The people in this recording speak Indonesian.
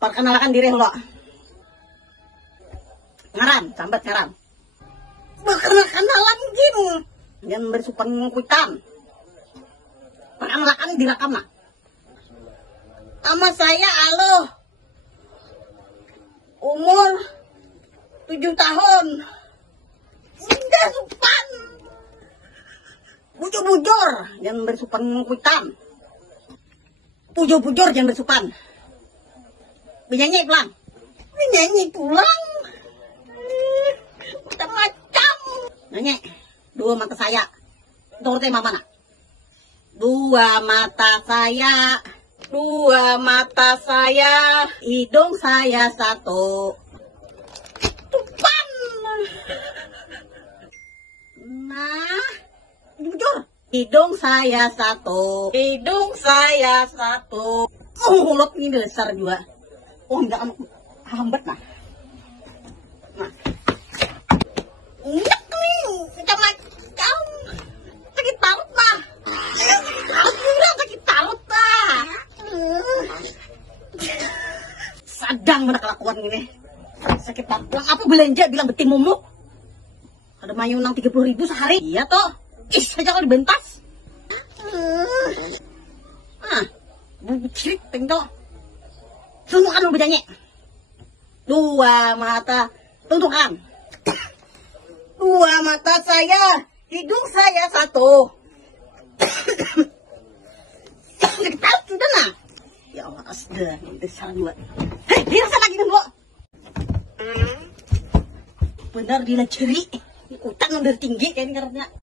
Perkenalkan diri lo. Ngaran, sambat ngaran. Perkenalan gini. Yang bersupan kuitan. Perkenalkan direkam lah. Nama saya Aloh. Umur 7 tahun. Udah supan. Bujur-bujur jangan bersupan kuitan. Bujur-bujur jangan bersupan. Penyanyi pulang. Penyanyi pulang. Macam-macam. Nyanyi. Dua mata saya. Itu tema mana? Dua mata saya. Dua mata saya. Hidung saya satu. Tupan. Nah. Jujur. Hidung saya satu. Hidung saya satu. Oh, mulut ini besar juga. Oh, enggak hambat nah. Nah. Enak nih, macam-macam. Sakit parut lah. Sakit parut lah. Sadang mana kelakuan ini. Sakit parut. Apa belanja bilang beti momok. Ada mayunang 30.000 sehari. Iya toh. Ih, saja kalau dibentas. Bucik, tengok. Tunjukkan lu bedanya. Dua mata, tunjukkan. Dua mata saya, hidung saya satu. Kita sudah nah. Ya Allah, asda, besar dua. Hei, dirasa lagi dulu. Benar dia ceri. Utang udah tinggi kayaknya karena.